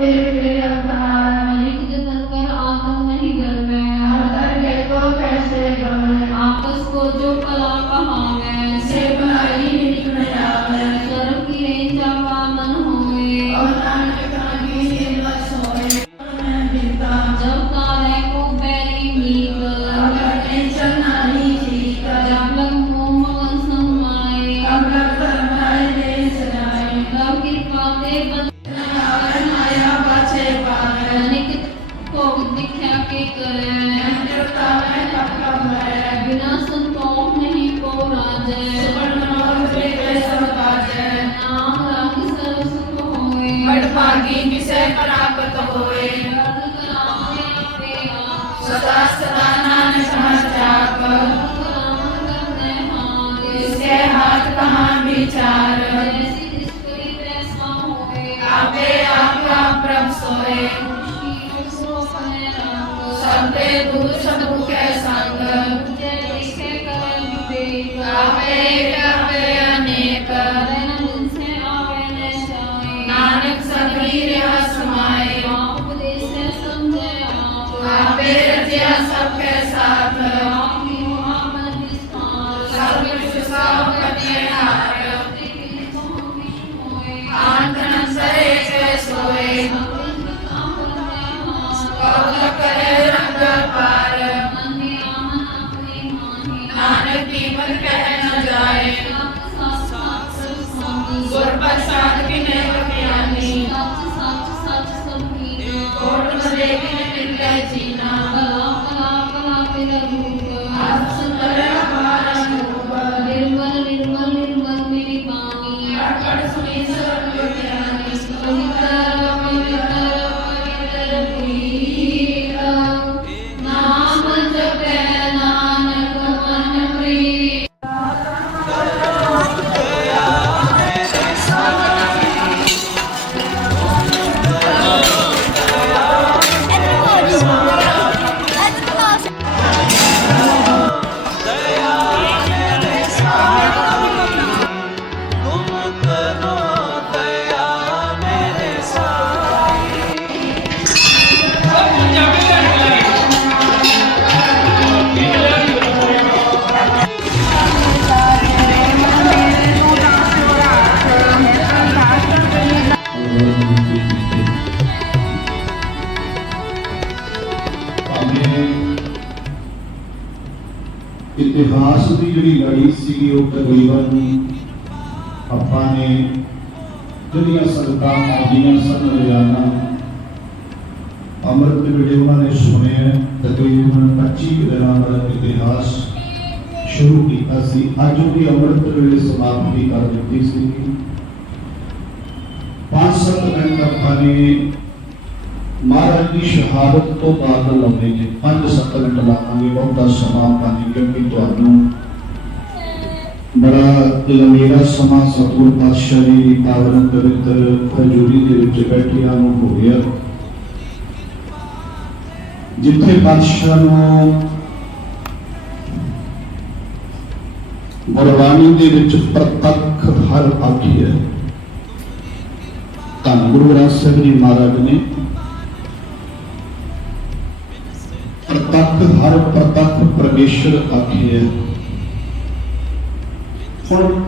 Hallelujah. ਬਿਨਾ ਸੰਤੋਖ ਨਹੀਂ ਕੋ ਰਾਜੈ ਸਬਨ ਨਾਮ ਤੇ ਕੈ ਸਭ ਕਾਜੈ ਨਾਮ ਰੰਗ ਸਰਬ ਸੁਖ ਹੋਏ ਬੜ ਭਾਗੀ ਕਿਸੈ ਪ੍ਰਾਪਤ ਹੋਏ ਸਦਾ ਸਦਾ ਨਾਮ ਸਮਝਾਕ ਇਸਕੇ ਹਾਥ ਕਹਾਂ ਵਿਚਾਰ ਆਪੇ ਆਪਾ ਪ੍ਰਭ ਸੋਏ ਸਭ ਤੇ ਗੁਰੂ ਸਭ ਕੈ ਸਾ রে বিন পিতা জিনা ਇਤਿਹਾਸ ਦੀ ਜਿਹੜੀ ਲੜੀ ਸੀਗੀ ਉਹ ਤਕਰੀਬਨ ਆਪਾਂ ਨੇ ਜਿਹੜੀਆਂ ਸੰਗਤਾਂ ਆਉਂਦੀਆਂ ਸਨ ਰੋਜ਼ਾਨਾ, ਅੰਮ੍ਰਿਤ ਵੇਲੇ ਉਹਨਾਂ ਨੇ ਸੁਣਿਆ ਤਕਰੀਬਨ 25 ਦਿਨਾਂ ਦਾ ਇਤਿਹਾਸ ਸ਼ੁਰੂ ਕੀਤਾ ਸੀ। ਅੱਜ ਉਹਦੀ ਅੰਮ੍ਰਿਤ ਵੇਲੇ ਸਮਾਪਤੀ ਕਰ ਦਿੱਤੀ ਸੀ ਪੰਜ ਸੱਤ ਮਿੰਟ ਆਪਾਂ ਨੇ ਮਹਾਰਾਜ ਦੀ ਸ਼ਹਾਦਤ ਤੋਂ ਬਾਅਦ ਲਾਉਂਦੇ ਨੇ 5-7 ਮਿੰਟ ਲਾਵਾਂਗੇ, ਬਹੁਤਾ ਸਮਾਂ ਆਪਾਂ ਕਿਉਂਕਿ ਤੁਹਾਨੂੰ ਬੜਾ ਲੰਮੇਰਾ ਸਮਾਂ ਸਤਿਗੁਰ ਪਾਤਸ਼ਾਹ ਜੀ ਦੀ ਪਾਵਨ ਪਵਿੱਤਰ ਹਜ਼ੂਰੀ ਦੇ ਵਿੱਚ ਬੈਠਿਆਂ ਨੂੰ ਹੋ ਗਿਆ। ਜਿੱਥੇ ਪਾਤਸ਼ਾਹ ਨੂੰ ਗੁਰਬਾਣੀ ਦੇ ਵਿੱਚ ਪ੍ਰਤੱਖ ਹਰ ਆਖਿਆ ਧੰਨ ਗੁਰੂ ਗ੍ਰੰਥ ਸਾਹਿਬ ਜੀ ਮਹਾਰਾਜ ਨੇ ਪ੍ਰਤੱਖ ਹਰ ਪ੍ਰਤੱਖ ਪਰਮੇਸ਼ਰ ਆਖਿਆ ਹੁਣ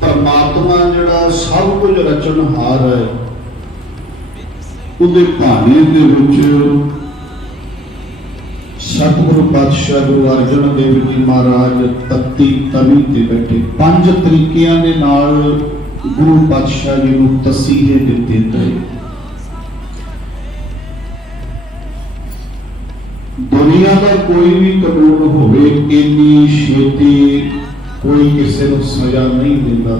ਪਰਮਾਤਮਾ ਜਿਹੜਾ ਸਭ ਕੁਝ ਰਚਨਹਾਰ ਹੈ, ਉਹਦੇ ਭਾਣੇ ਦੇ ਵਿੱਚ ਸਤਿਗੁਰੂ ਪਾਤਸ਼ਾਹ ਗੁਰੂ ਅਰਜਨ ਦੇਵ ਜੀ ਮਹਾਰਾਜ ਤਤੀ ਤਵੀ ਤੇ ਬੈਠੇ। ਪੰਜ ਤਰੀਕਿਆਂ ਦੇ ਨਾਲ ਗੁਰੂ ਪਾਤਸ਼ਾਹ ਜੀ ਨੂੰ ਤਸੀਹੇ ਦਿੱਤੇ ਗਏ। ਦੁਨੀਆ ਦਾ ਕੋਈ ਵੀ ਕਾਨੂੰਨ ਹੋਵੇ, ਇੰਨੀ ਛੇਤੀ ਕੋਈ ਕਿਸੇ ਨੂੰ ਸਜ਼ਾ ਨਹੀਂ ਦਿੰਦਾ।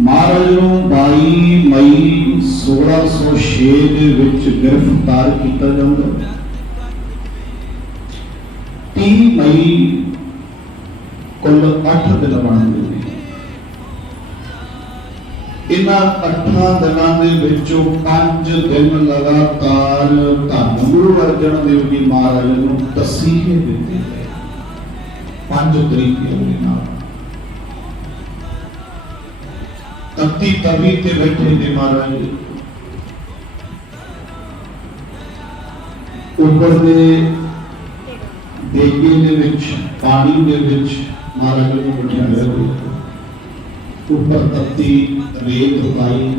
ਮਹਾਰਾਜ ਨੂੰ 22 ਮਈ 1606 ਦੇ ਵਿੱਚ ਗ੍ਰਿਫਤਾਰ ਕੀਤਾ ਜਾਂਦਾ। 30 ਮਈ ਕੁੱਲ 8 ਦਿਨ ਬਣਦੇ। ਇਹਨਾਂ ਅੱਠਾਂ ਦਿਨਾਂ ਦੇ ਵਿੱਚੋਂ ਪੰਜ ਦਿਨ ਲਗਾਤਾਰ ਧੰਨ ਗੁਰੂ ਅਰਜਨ ਦੇਵ ਜੀ ਮਹਾਰਾਜ ਨੂੰ ਤਸੀਹੇ ਦਿੱਤੇ ਪੰਜ ਤਰੀਕੇ ਦੇ ਨਾਲ। ਤੱਤੀ ਤਵੀ ਤੇ ਬੈਠੇ ਨੇ ਮਹਾਰਾਜ ਉੱਪਰ ਦੇ ਦੇਗੇ ਦੇ ਵਿੱਚ, ਪਾਣੀ ਦੇ ਵਿੱਚ ਮਹਾਰਾਜ ਨੂੰ ਬਿਠਾਇਆ ਹੋਇਆ ਉੱਪਰ ਤੱਤੀ ਰੇਤ ਪਾਈ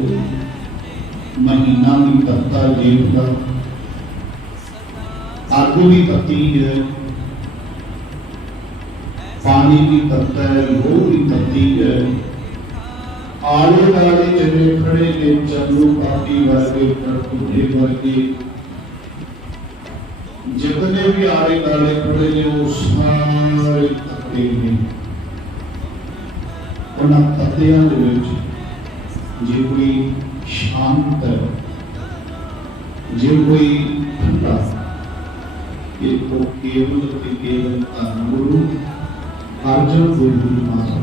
ਮਹੀਨਾ ਦੀ ਤੱਤਾ ਜੀਵ ਦਾ। ਅੱਗ ਵੀ ਤੱਤੀ ਹੈ। ਪਾਣੀ ਦੀ ਤੱਤਾ ਹੈ, ਲੋਹ ਵੀ ਤੱਤੀ ਹੈ। ਆਲੇ ਦਾਲੇ ਜਿਹੜੇ ਖੜੇ ਨੇ, ਚੰਦੂ ਪਾਤੀ ਵਰਗੇ ਕਰਤੂਤੇ ਵਰਗੇ। ਜਿਤਨੇ ਵੀ ਆਲੇ ਦਾਲੇ ਖੜੇ ਨੇ, ਉਹ ਸਾਰੇ ਤੱਤੇ ਨੇ। ਉਹਨਾਂ ਤੱਤਿਆਂ ਦੇ ਵਿੱਚ ਜੇ ਕੋਈ ਸ਼ਾਂਤ ਹੈ ਜੇ ਕੋਈ ਠੰਡਾ ਇਹ ਕੋ ਕੇਵਲ ਤੇ ਕੇਵਲ ਧੰਨ ਗੁਰੂ ਅਰਜਨ ਗੁਰੂ ਜੀ ਮਹਾਰਾਜ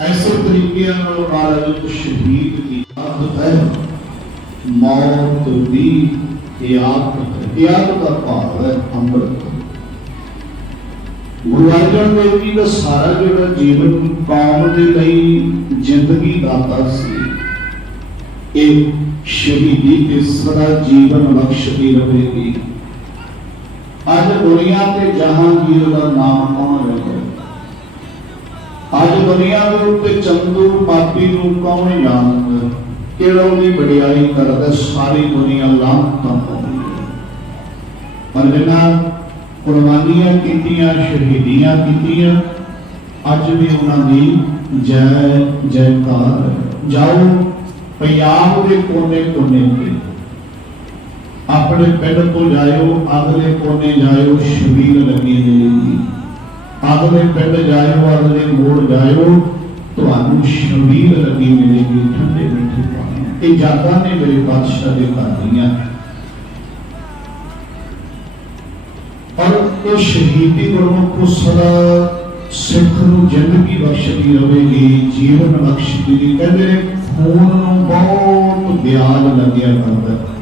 ਐਸੇ ਤਰੀਕੇ ਨਾਲ ਮਹਾਰਾਜ ਨੂੰ ਸ਼ਹੀਦ ਕੀਤਾ ਹੈ ਮੌਤ ਵੀ ਤਿਆਗ ਤਿਆਗ ਦਾ ਭਾਵ ਹੈ ਅੰਮ੍ਰਿਤ ਗੁਰੂ ਅਰਜਨ ਦੇਵ ਜੀ ਦਾ ਸਾਰਾ ਜਿਹੜਾ ਜੀਵਨ ਕੌਮ ਦੇ ਲਈ ਜ਼ਿੰਦਗੀ ਦਾਤਾ ਸੀ। ਇਹ ਸ਼ਹੀਦੀ ਤੇ ਸਦਾ ਜੀਵਨ ਬਖਸ਼ਦੀ ਰਹੇਗੀ। ਅੱਜ ਦੁਨੀਆ ਤੇ ਜਹਾਂਗੀਰ ਦਾ ਨਾਮ ਕੌਣ ਰੱਖੇ ਅੱਜ ਦੁਨੀਆ ਦੇ ਉੱਤੇ ਚੰਦੂ ਪਾਪੀ ਨੂੰ ਕੌਣ ਜਾਣਦਾ ਕਿਹੜਾ ਉਹਦੀ ਵਡਿਆਈ ਕਰਦਾ ਸਾਰੀ ਦੁਨੀਆ ਲਾਂਤਾਂ ਪਾਉਂਦੀ ਹੈ। ਪਰ ਜਿਨ੍ਹਾਂ ਕੁਰਬਾਨੀਆਂ ਕੀਤੀਆਂ, ਸ਼ਹੀਦੀਆਂ ਕੀਤੀਆਂ। ਅੱਜ ਵੀ ਉਹਨਾਂ ਦੀ ਜੈ, ਜੈਕਾਰ ਜਾਓ, ਪੰਜਾਬ ਦੇ ਕੋਨੇ ਕੋਨੇ ਤੇ। ਆਪਣੇ ਪਿੰਡ ਤੋਂ ਜਾਇਓ, ਅਗਲੇ ਕੋਨੇ ਜਾਇਓ ਸ਼ਬੀਰ ਲੱਗੀ ਮਿਲੇਗੀ ਅਗਲੇ ਪਿੰਡ ਜਾਇਓ, ਅਗਲੇ ਮੋੜ ਜਾਇਓ, ਤੁਹਾਨੂੰ ਸ਼ਬੀਰ ਲੱਗੀ ਮਿਲੇਗੀ ਠੰਡੇ ਮਿੱਠੇ ਪਾਣੀ। ਇਹ ਯਾਦਾਂ ਨੇ ਮੇਰੇ ਬਾਦਸ਼ਾਹ ਦੇ ਘਰ ਦੀਆਂ। ਔਰ ਸ਼ਹੀਦੀ ਗੁਰਮੁਖ ਸਦਾ ਸਿੱਖ ਨੂੰ ਜ਼ਿੰਦਗੀ ਬਖਸ਼ਦੀ ਰਹੇਗੀ ਜੀਵਨ ਬਖਸ਼ਦੀ ਰਹੇਗੀ। ਕਹਿੰਦੇ, ਖੂਨ ਨੂੰ ਬਹੁਤ ਵਿਆਜ ਲੱਗਿਆ ਕਰਦਾ